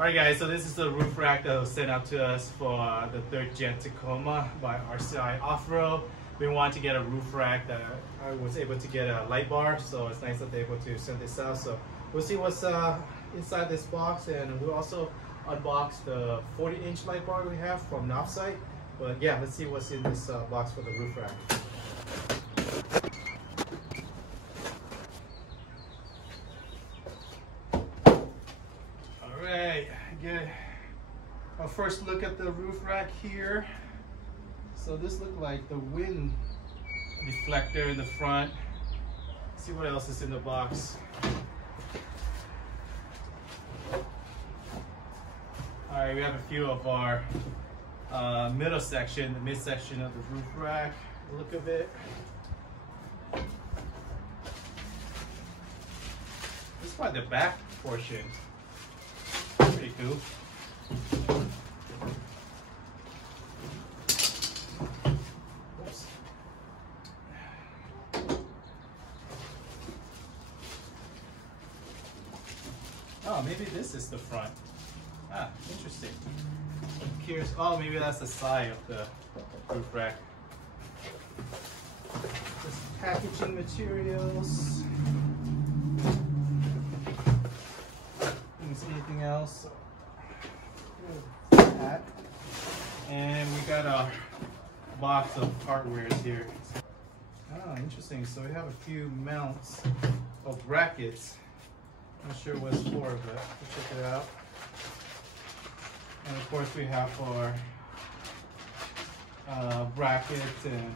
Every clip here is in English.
Alright guys, so this is the roof rack that was sent out to us for the 3rd Gen Tacoma by RCI Off-Road. We wanted to get a roof rack that I was able to get a light bar, so it's nice that they're able to send this out. So we'll see what's inside this box, and we'll also unbox the 40-inch light bar we have from Novsight. But yeah, let's see what's in this box for the roof rack. Get a first look at the roof rack here. So this looks like the wind deflector in the front. Let's see what else is in the box. All right, we have a few of our middle section, the midsection of the roof rack. Look of it. This is probably the back portion. Pretty cool. Oops. Oh, maybe this is the front. Ah, interesting. I'm curious. Oh, maybe that's the side of the roof rack. Just packaging materials. Anything else? And we got a box of hardwares here. Oh, interesting. So we have a few mounts of brackets. Not sure what it's for, but we'll check it out. And of course we have our brackets and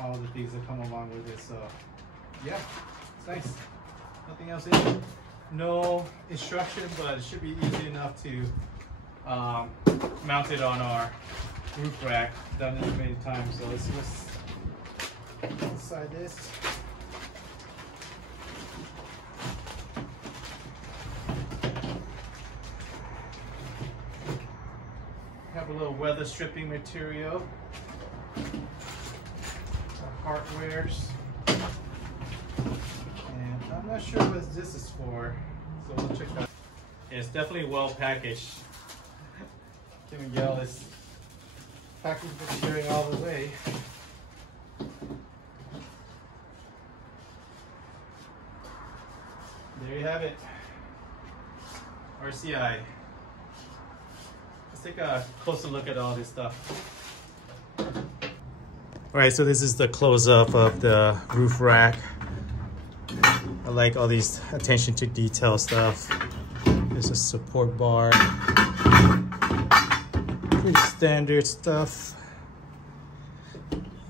all the things that come along with it. So yeah, it's nice. Nothing else in it. No instruction, but it should be easy enough to mount it on our roof rack. Done this many times, so let's just inside this. Have a little weather stripping material, our hardwares. I'm not sure what this is for, so we'll check that out. Yeah, it's definitely well packaged. Can't even get all this package material all the way. There you have it. RCI. Let's take a closer look at all this stuff. Alright, so this is the close-up of the roof rack. I like all these attention to detail stuff. There's a support bar. Pretty standard stuff.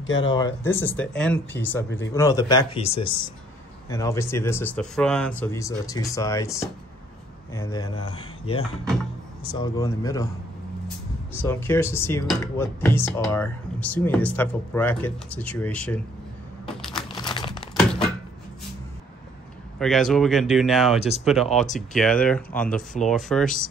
Got our, this is the end piece, I believe. No, the back pieces. And obviously this is the front, so these are the two sides. And then, yeah, it's all go in the middle. So I'm curious to see what these are. I'm assuming this type of bracket situation. Alright guys, what we're going to do now is just put it all together on the floor first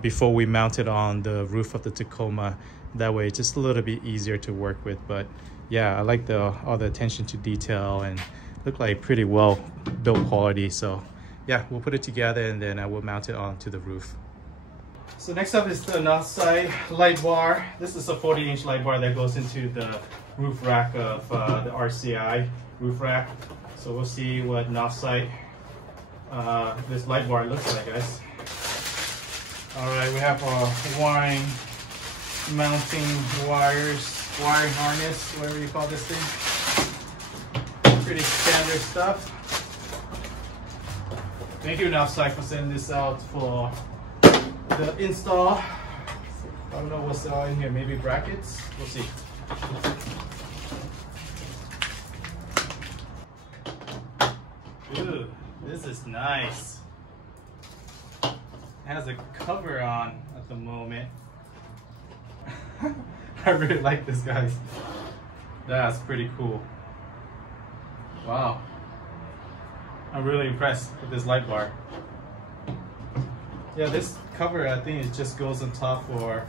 before we mount it on the roof of the Tacoma. That way it's just a little bit easier to work with. But yeah, I like all the attention to detail and look like pretty well built quality. So yeah, we'll put it together and then I will mount it onto the roof. So next up is the Novsight light bar. This is a 40-inch light bar that goes into the roof rack of the RCI roof rack. So we'll see what Novsight this light bar looks like, guys. All right, we have our wiring, mounting wires, wiring harness, whatever you call this thing. Pretty standard stuff. Thank you, Novsight, for sending this out for the install. I don't know what's all in here. Maybe brackets. We'll see. Ooh, this is nice. It has a cover on at the moment. I really like this, guys. That's pretty cool. Wow. I'm really impressed with this light bar. Yeah, this cover, I think it just goes on top for,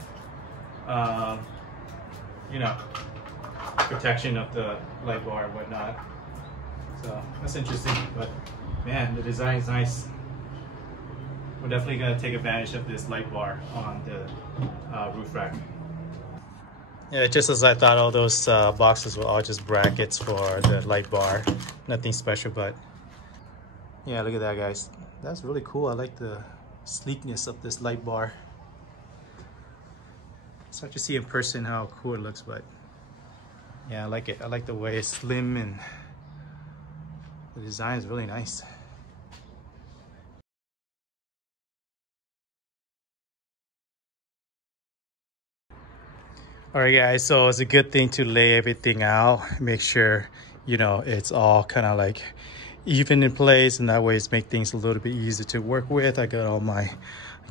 you know, protection of the light bar and whatnot. So that's interesting, but man, the design is nice. we're definitely going to take advantage of this light bar on the roof rack. Yeah, just as I thought, all those boxes were all just brackets for the light bar. Nothing special, but yeah, look at that, guys. That's really cool. I like the sleekness of this light bar. It's hard to see in person how cool it looks, but yeah, I like it. I like the way it's slim and the design is really nice. All right, guys, so it's a good thing to lay everything out. Make sure, you know, it's all kind of like even in place, and that way it's make things a little bit easier to work with. I got all my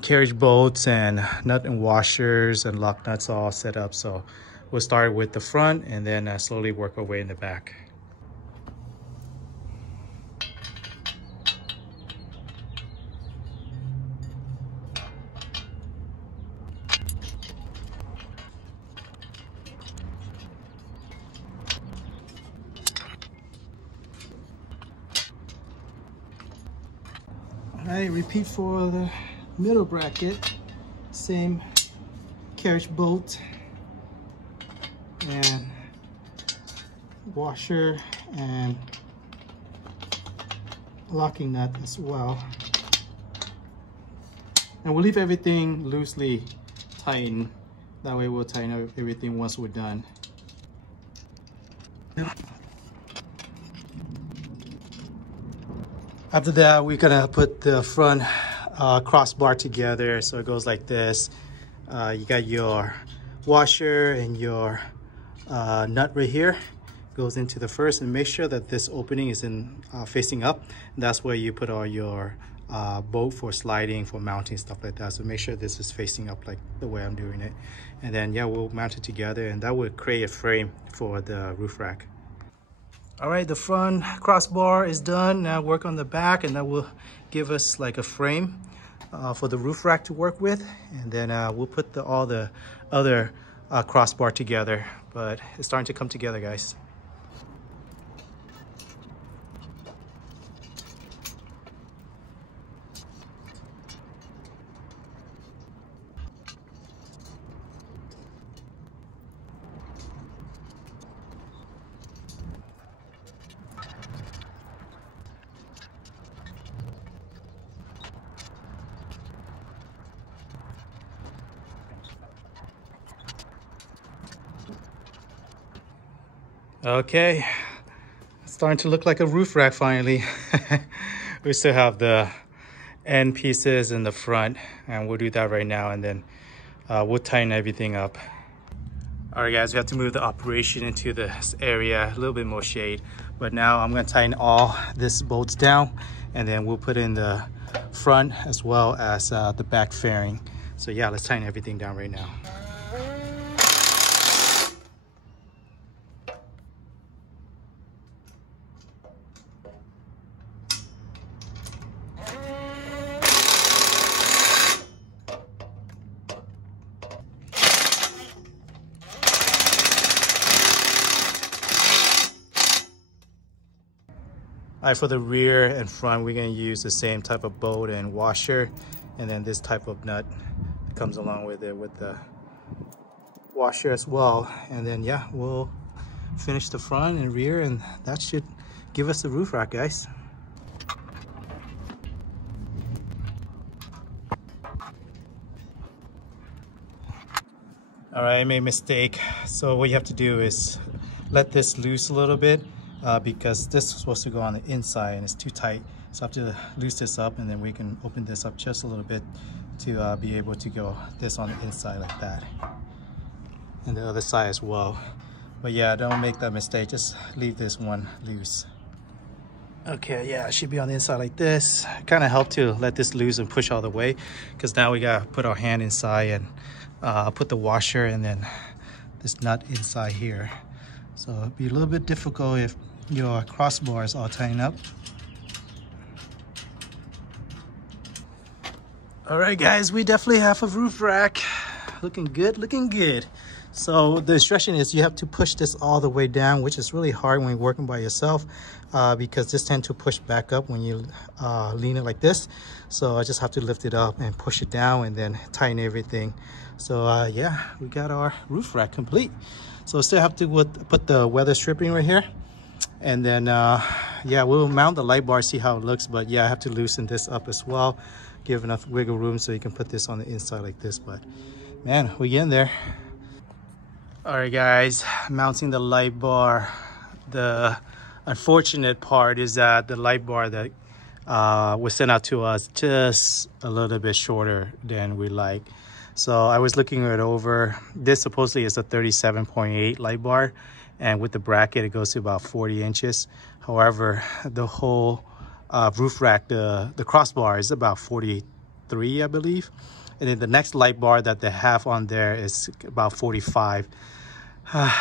carriage bolts and nut and washers and lock nuts all set up. So we'll start with the front and then slowly work our way in the back. All right, repeat for the middle bracket. Same carriage bolt and washer and locking nut as well. And we'll leave everything loosely tightened. That way we'll tighten up everything once we're done. After that, we're gonna put the front crossbar together. So it goes like this. You got your washer and your nut right here. Goes into the first, and make sure that this opening is in facing up. And that's where you put all your bolt for sliding, for mounting, stuff like that. So make sure this is facing up like the way I'm doing it. And then yeah, we'll mount it together, and that will create a frame for the roof rack. All right, the front crossbar is done. Now work on the back, and that will give us like a frame for the roof rack to work with. And then we'll put all the other crossbar together. But it's starting to come together, guys. Okay, it's starting to look like a roof rack finally. We still have the end pieces in the front, and we'll do that right now, and then we'll tighten everything up. All right, guys, we have to move the operation into this area, a little bit more shade. But now I'm gonna tighten all this bolts down, and then we'll put in the front as well as the back fairing. So yeah, let's tighten everything down right now. All right, for the rear and front, we're gonna use the same type of bolt and washer, and then this type of nut comes along with it with the washer as well. And then yeah, we'll finish the front and rear, and that should give us the roof rack, guys. All right, I made a mistake. So what you have to do is let this loose a little bit. Because this is supposed to go on the inside and it's too tight. So I have to loose this up, and then we can open this up just a little bit to be able to go this on the inside like that. And the other side as well. But yeah, don't make that mistake. Just leave this one loose. Okay, yeah, it should be on the inside like this. Kind of help to let this loose and push all the way, because now we gotta put our hand inside and put the washer and then this nut inside here. So it'll be a little bit difficult if your crossbar is all tightened up. All right, guys, we definitely have a roof rack. Looking good, looking good. So the instruction is you have to push this all the way down, which is really hard when you're working by yourself because this tends to push back up when you lean it like this. So I just have to lift it up and push it down and then tighten everything. So yeah, we got our roof rack complete. So still have to put the weather stripping right here. And then yeah, we'll mount the light bar, see how it looks. But yeah, I have to loosen this up as well, give enough wiggle room so you can put this on the inside like this. But man, we get in there. All right guys, mounting the light bar. The unfortunate part is that the light bar that was sent out to us just a little bit shorter than we like. So I was looking it over. This supposedly is a 37.8 light bar, and with the bracket it goes to about 40 inches. However, the whole roof rack, the crossbar is about 43, I believe. And then the next light bar that they have on there is about 45.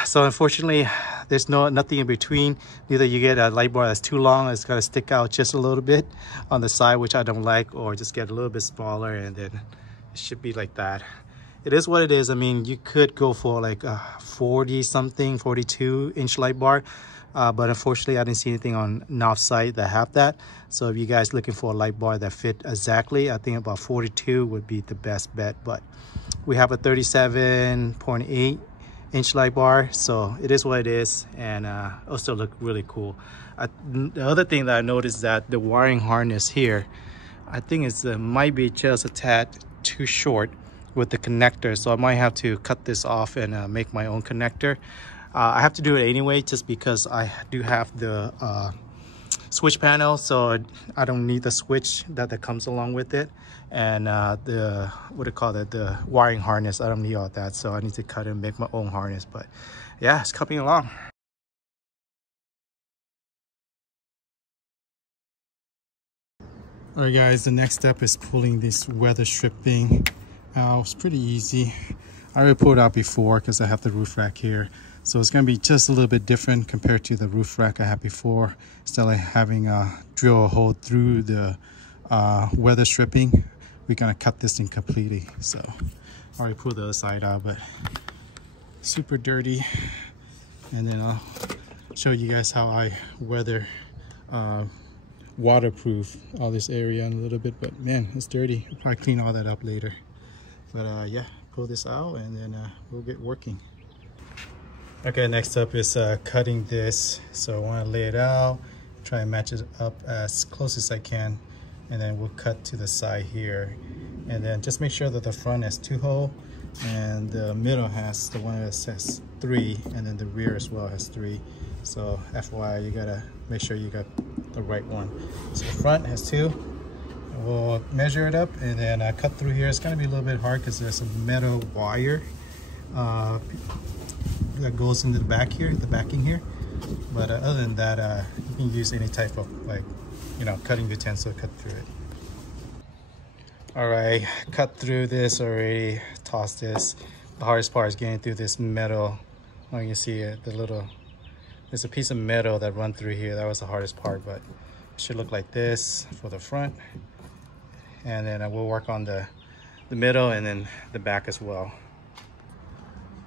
So unfortunately, there's nothing in between. Either you get a light bar that's too long, it's got to stick out just a little bit on the side, which I don't like, or just get a little bit smaller, and then it should be like that. It is what it is. I mean, you could go for like a 40-something, 42-inch light bar, but unfortunately, I didn't see anything on Novsight that have that. So if you guys looking for a light bar that fit exactly, I think about 42 would be the best bet. But we have a 37.8-inch light bar, so it is what it is, and it'll still look really cool. The other thing that I noticed is that the wiring harness here, I think it's might be just a tad too short with the connector, so I might have to cut this off and make my own connector. I have to do it anyway just because I do have the switch panel, so I don't need the switch that comes along with it, and the what do you call it, the wiring harness, I don't need all that, so I need to cut and make my own harness. But yeah, it's coming along. All right guys, the next step is pulling this weather stripping out. It's pretty easy. I already pulled it out before because I have the roof rack here, so it's going to be just a little bit different compared to the roof rack I had before. Instead of having drill a hole through the weather stripping, we're going to cut this thing completely. So I already pulled the other side out, but super dirty. And then I'll show you guys how I weather waterproof all this area in a little bit. But man, it's dirty. I'll probably clean all that up later. But yeah, pull this out and then we'll get working. Okay, next up is cutting this. So I want to lay it out, try and match it up as close as I can, and then we'll cut to the side here. And then just make sure that the front has 2 holes and the middle has the one that says 3, and then the rear as well has 3. So FYI, you gotta make sure you got the right one. So the front has 2. We'll measure it up and then cut through here. It's gonna be a little bit hard because there's some metal wire that goes into the back here, the backing here. But other than that, you can use any type of, like, you know, cutting utensil, cut through it. All right, cut through this already, toss this. The hardest part is getting through this metal. Oh, you can see it, there's a piece of metal that run through here. That was the hardest part, but it should look like this for the front. And then we'll work on the middle and then the back as well.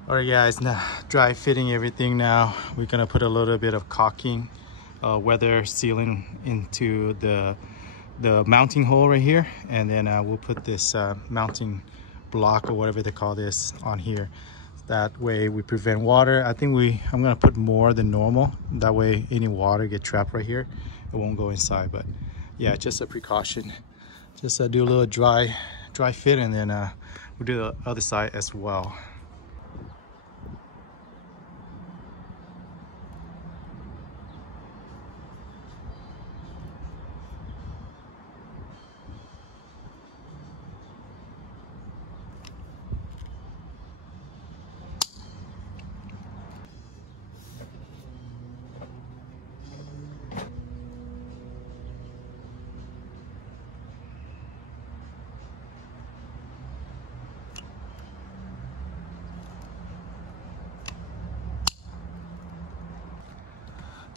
All right guys, now dry fitting everything now. We're gonna put a little bit of caulking, weather sealing into the mounting hole right here. And then we'll put this mounting block or whatever they call this on here. That way we prevent water. I think I'm gonna put more than normal. That way any water get trapped right here, it won't go inside. But yeah, just a precaution. Just do a little dry fit, and then we'll do the other side as well.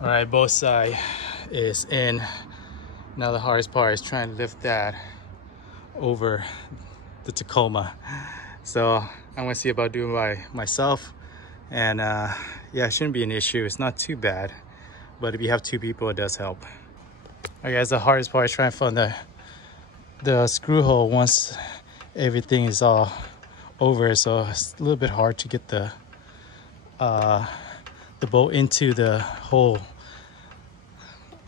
All right, both side is in. Now the hardest part is trying to lift that over the Tacoma. So I'm gonna see about doing it by myself. And yeah, it shouldn't be an issue. It's not too bad, but if you have two people, it does help. All right guys, the hardest part is trying to find the screw hole once everything is all over, so it's a little bit hard to get the bolt into the hole.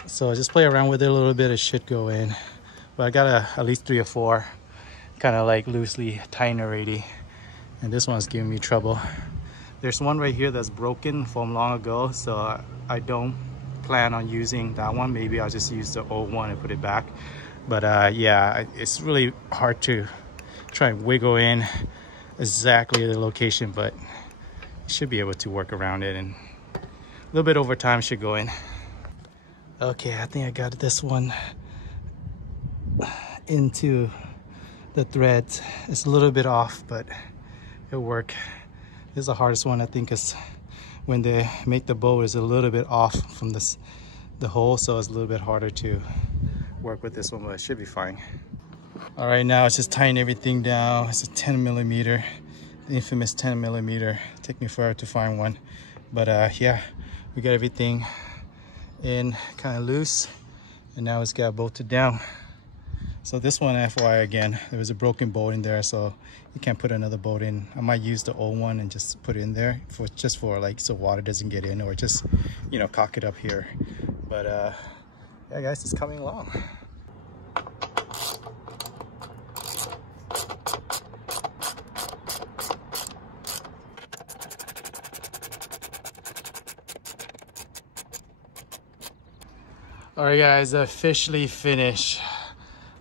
So just play around with it a little bit, it should go in. But I got at least 3 or 4 kind of like loosely tightened already, and this one's giving me trouble. There's one right here that's broken from long ago, so I don't plan on using that one. Maybe I'll just use the old one and put it back. But yeah, it's really hard to try and wiggle in exactly the location, but you should be able to work around it, and a little bit over time should go in. Okay, I think I got this one into the threads. It's a little bit off, but it'll work. This is the hardest one, I think, is when they make the bolt is a little bit off from the hole, so it's a little bit harder to work with this one, but it should be fine. All right, now it's just tying everything down. It's a 10mm, the infamous 10mm. Take me forever to find one, but yeah, we got everything in kind of loose, and now it's got bolted down. So this one, FYI, again, there was a broken bolt in there, so you can't put another bolt in. I might use the old one and just put it in there for just for like so water doesn't get in, or just, you know, cock it up here. But yeah guys, it's coming along. All right guys, officially finished.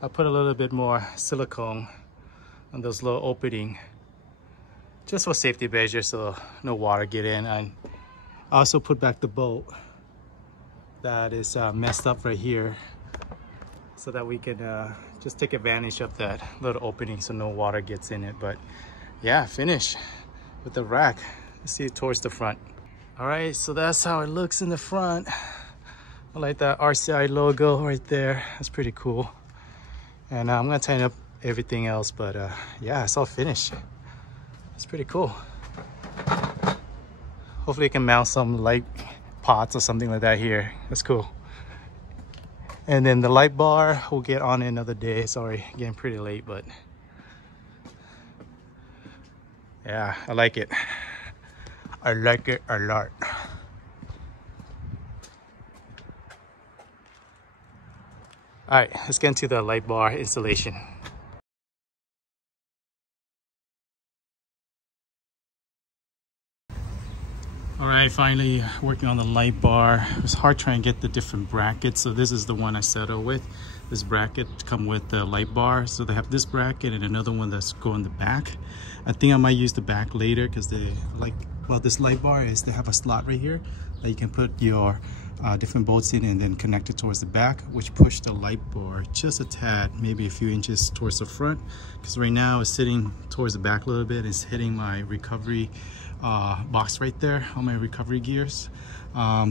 I put a little bit more silicone on those little opening just for safety measures, so no water get in. I also put back the bolt that is messed up right here, so that we can just take advantage of that little opening so no water gets in it. But yeah, finish with the rack. Let's see it towards the front. All right, so that's how it looks in the front. I like that RCI logo right there. That's pretty cool. And I'm gonna tighten up everything else, but yeah, it's all finished. It's pretty cool. Hopefully I can mount some light pots or something like that here. That's cool. And then the light bar, we'll get on it another day. Sorry, getting pretty late, but yeah, I like it. I like it a lot. All right, let's get into the light bar installation. All right, finally working on the light bar. It was hard trying to get the different brackets, so this is the one I settled with. This bracket come with the light bar, so they have this bracket and another one that's going in the back. I think I might use the back later because they like, well, this light bar is, they have a slot right here that you can put your different bolts in and then connect it towards the back, which push the light bar just a tad, maybe a few inches towards the front, because right now it's sitting towards the back a little bit. It's hitting my recovery box right there on my recovery gears.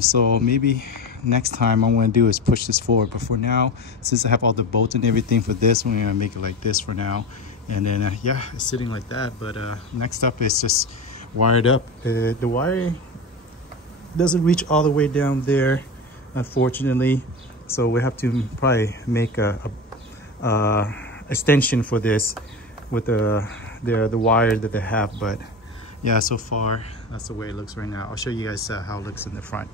So maybe next time I'm going to do is push this forward, but for now, since I have all the bolts and everything for this, we're going to make it like this for now. And then yeah, it's sitting like that. But next up is just wired up. The wiring doesn't reach all the way down there, unfortunately, so we have to probably make a extension for this with the wire that they have. But yeah, so far that's the way it looks right now. I'll show you guys how it looks in the front.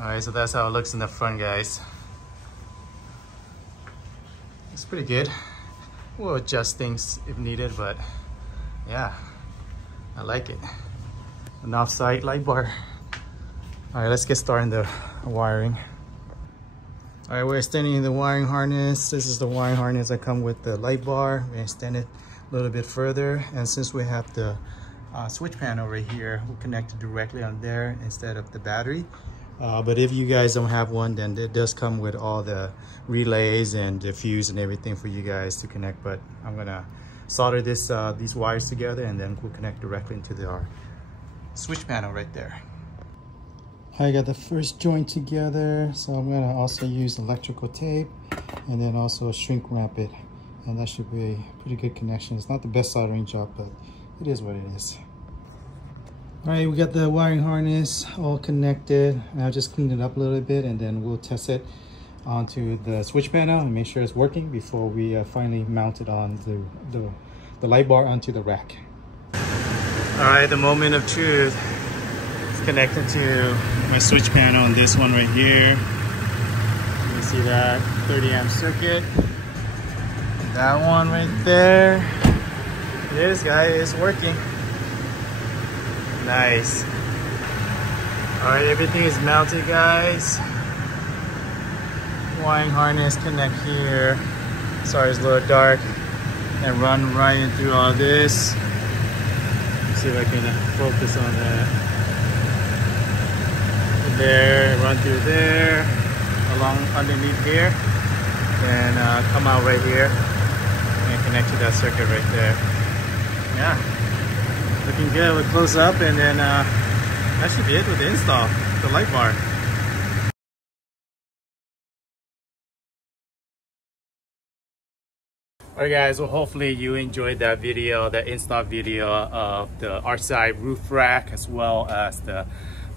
All right, so that's how it looks in the front, guys. It's pretty good. We'll adjust things if needed, but yeah, I like it. A Novsight light bar. All right, let's get started in the wiring. All right, we're extending the wiring harness. This is the wiring harness that come with the light bar. We extend it a little bit further, and since we have the switch panel right here, we'll connect it directly on there instead of the battery. But if you guys don't have one, then it does come with all the relays and the fuse and everything for you guys to connect. But I'm gonna solder these wires together, and then we'll connect directly into our switch panel right there. I got the first joint together, so I'm gonna also use electrical tape and then also shrink wrap it, and that should be a pretty good connection. It's not the best soldering job, but it is what it is. All right, we got the wiring harness all connected. I'll just clean it up a little bit and then we'll test it onto the switch panel and make sure it's working before we finally mount it on the light bar onto the rack. All right, the moment of truth. It's connected to my switch panel on this one right here. You see that 30 amp circuit. That one right there. It is, guys, it's working. Nice. All right, everything is mounted, guys. Wiring harness connect here. Sorry, it's a little dark. And run right in through all this. Let's see if I can focus on that. There, run through there, along underneath here, and come out right here and connect to that circuit right there. Yeah, looking good. We'll close up, and then that should be it with the install, the light bar. Alright guys, well hopefully you enjoyed that video, that install video of the RCI roof rack as well as the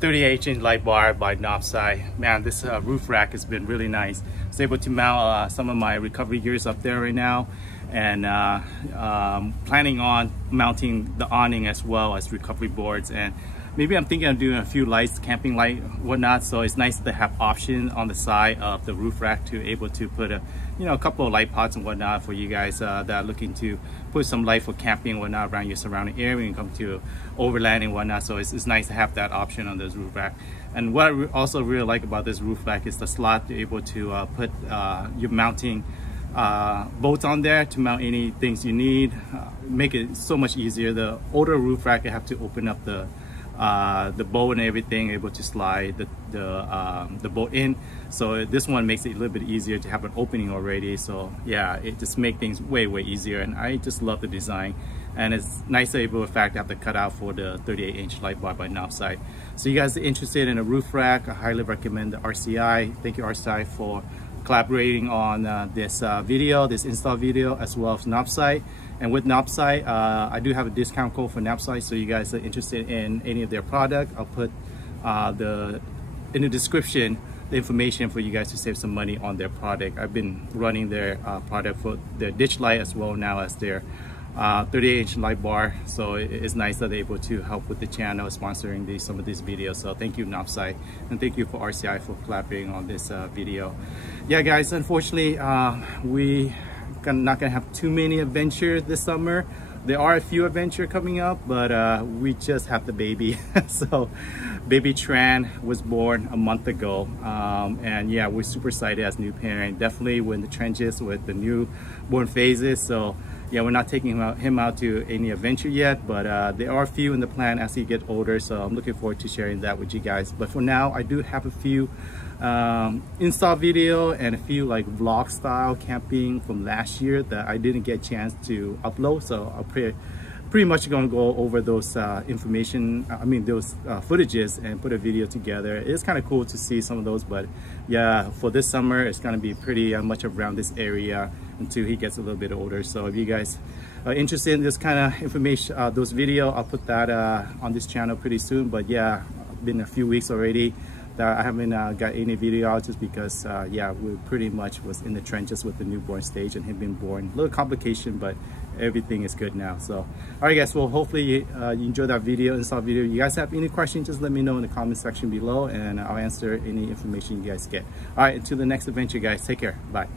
38-inch light bar by Novsight. Man, this roof rack has been really nice. I was able to mount some of my recovery gears up there right now, and planning on mounting the awning as well as recovery boards, and maybe I'm thinking of doing a few lights, camping light, whatnot. So it's nice to have option on the side of the roof rack to able to put a couple of light pots and whatnot for you guys that are looking to put some light for camping and whatnot around your surrounding area and come to overland and whatnot. So it's nice to have that option on this roof rack. And what I also really like about this roof rack is the slot to able to put your mounting bolts on there to mount any things you need. Make it so much easier. The older roof rack, you have to open up the bolt and everything, able to slide the bolt in. So this one makes it a little bit easier to have an opening already. So yeah, it just makes things way easier, and I just love the design. And it's nice to able, in fact, to have the cutout for the 38-inch light bar by Novsight. So you guys are interested in a roof rack, I highly recommend the RCI. Thank you RCI for collaborating on this install video, as well as Novsight. And with Novsight, I do have a discount code for Novsight, so you guys are interested in any of their product, I'll put in the description the information for you guys to save some money on their product. I've been running their product for their ditch light as well now as their 38-inch light bar, so it's nice that they're able to help with the channel, sponsoring some of these videos. So thank you Novsight, and thank you for RCI for collaborating on this video. Yeah guys, unfortunately we not gonna have too many adventures this summer. There are a few adventures coming up, but we just have the baby. So baby Tran was born a month ago, and yeah, we're super excited as new parent. Definitely we're in the trenches with the newborn phases. So yeah, we're not taking him out to any adventure yet, but there are a few in the plan as he gets older, so I'm looking forward to sharing that with you guys. But for now, I do have a few install video and a few like vlog style camping from last year that I didn't get a chance to upload, so I'll pretty much gonna go over those those footages and put a video together. It's kind of cool to see some of those, but yeah, for this summer it's gonna be pretty much around this area until he gets a little bit older. So if you guys are interested in this kind of information, those video, I'll put that on this channel pretty soon. But yeah, been a few weeks already that I haven't got any video out, just because yeah, we pretty much was in the trenches with the newborn stage and him being born. A little complication, but everything is good now. So all right guys, well hopefully you enjoyed that install video. You guys have any questions, just let me know in the comment section below, and I'll answer any information you guys get. All right, until the next adventure guys, take care, bye.